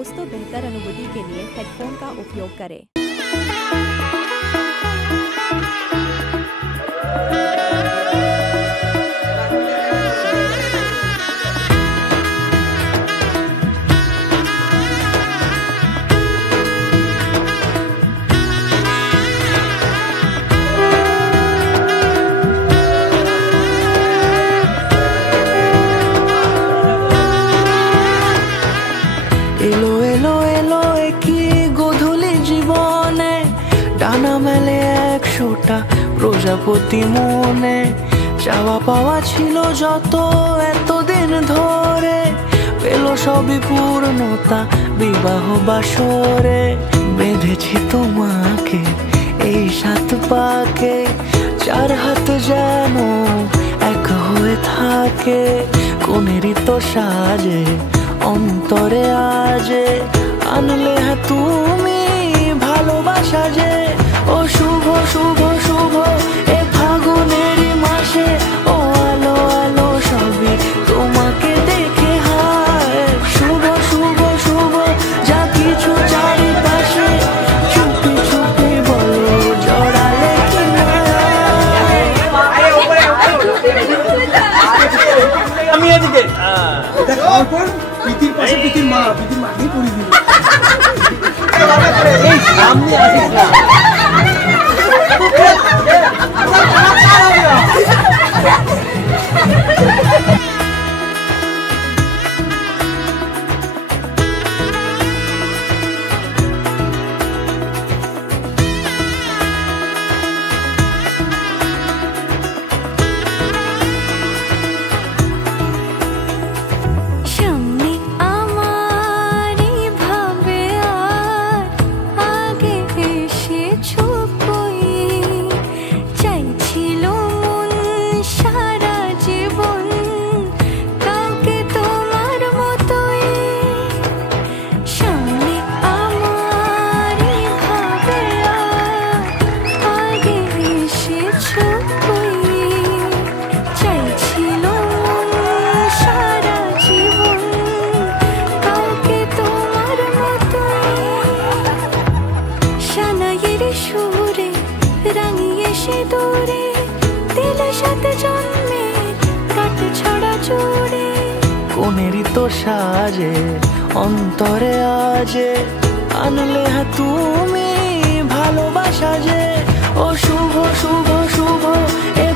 दोस्तों, बेहतर अनुभूति के लिए हेडफोन का उपयोग करें। এলো এলো এলো একই গধূলি জীবনে, ডানা মেলে 100টা প্রজাপতি মনে। চাওয়া পাওয়া ছিল যত এতদিন ধরে, পেল সবই পূর্ণতা বিবাহ বাসরে। বেঁধেছি তোমাকে এই 7 পাকে, 4 হাত যেন এক হয়ে থাকে। কোনেরই তো সাজে অন্তরে আজে, আনলে হ্যাঁ তুমি ভালোবাসা যে। ও শুভ শুভ শুভ এ ফাগুনেরই মাসে, ও আলো আলো সবই তোমাকে দেখে হায়। শুভ শুভ শুভ যা কিছু চারিপাশে, চুপি চুপি বলো জড়ালে কি না। আমি এদিকে এটা খাওয়ার পর প্রীতির পাশে প্রীতির মাকে পড়ে দিল। এই সামনে আসিস না। কোনেরই তো সাজে অন্তরে আজে, আনলে হ্যাঁ তুমি ভালোবাসা যে। ও শুভ শুভ শুভ এ